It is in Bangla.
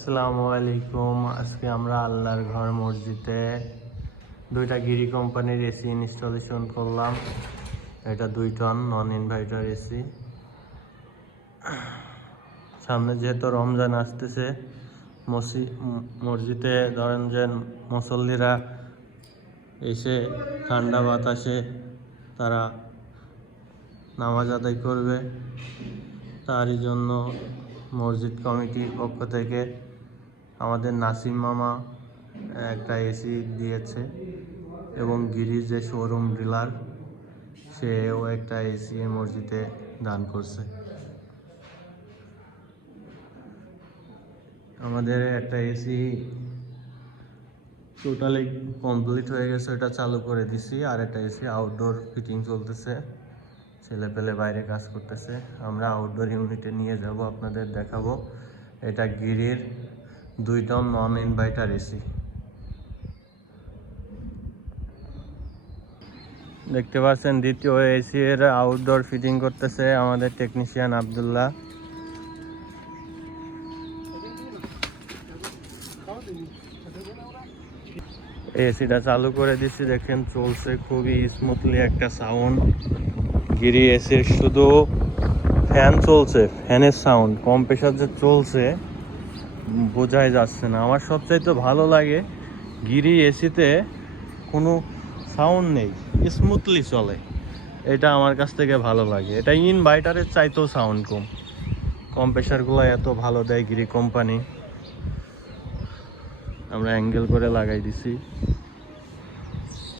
আসসালামু আলাইকুম। আজকে আমরা আল্লাহর ঘর মসজিদে দুইটা গিরি কোম্পানির এসি ইনস্টলেশন করলাম। এটা 2 টন নন ইনভার্টার এসি। সামনে যেহেতু রমজান আসতেছে, মসজিদে ধরেন যে মুসল্লিরা এসে ঠান্ডা বাতাসে তারা নামাজ আদায় করবে, তারই জন্য মসজিদ কমিটির পক্ষ থেকে আমাদের নাসিম মামা একটা এসি দিয়েছে এবং গিরি যে শোরুম ডিলার সেও একটা এসি মসজিদে দান করছে। আমাদের একটা এসি টোটালি কমপ্লিট হয়ে গেছে, এটা চালু করে দিছি। আর একটা এসি আউটডোর ফিটিং চলতেছে, ছেলে পেলে বাইরে কাজ করতেছে। আমরা আউটডোর ইউনিটে নিয়ে যাব, আপনাদের দেখাবো। এটা গিরির 2 টন নন ইনভার্টার এসি। দেখতে পাচ্ছেন দ্বিতীয় এসি এর আউটডোর ফিটিং করতেছে আমাদের টেকনিশিয়ান আব্দুল্লাহ। এসিটা চালু করে দিচ্ছি, দেখেন চলছে খুবই স্মুথলি একটা সাউন্ড। গিরি এসির শুধু ফ্যান চলছে, ফ্যানের সাউন্ড কম্প্রেসার যে চলছে বোঝাই যাচ্ছে না। আমার সবচাইতে ভালো লাগে গিরি এসিতে কোনো সাউন্ড নেই, স্মুথলি চলে, এটা আমার কাছ থেকে ভালো লাগে। এটা ইনভার্টারের চাইতেও সাউন্ড কম, কম্প্রেসারগুলো এত ভালো দেয় গিরি কোম্পানি। আমরা অ্যাঙ্গেল করে লাগাই দিছি।